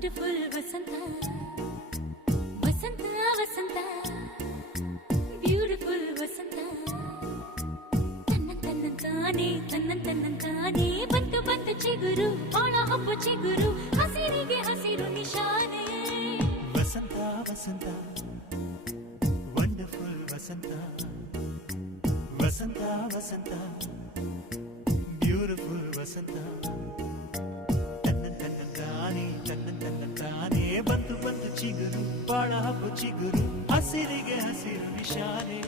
wonderful ವಸಂತ ವಸಂತ ವಸಂತ beautiful ವಸಂತ ತನ್ನಂತಾನೆ ಬಂತು ಬಂತು ಚಿಗುರು ಒಳ ಹಬ್ಬ ಚಿಗುರು ಹಸಿರಿಗೆ ಹಸಿರು ನಿಶಾನೆ ವಸಂತ ವಸಂತ ವಂಡರ್ಫುಲ್ ವಸಂತ ವಸಂತ ವಸಂತ ಬ್ಯೂಟಿಫುಲ್ ವಸಂತ ತನ್ನಂತಾನೆ ಬಂತು ಬಂತು ಚಿಗುರು ಬಾಳ ಹಬ್ಬ ಚಿಗುರು ಹಸಿರಿಗೆ ಹಸಿರು ನಿಶಾನೆ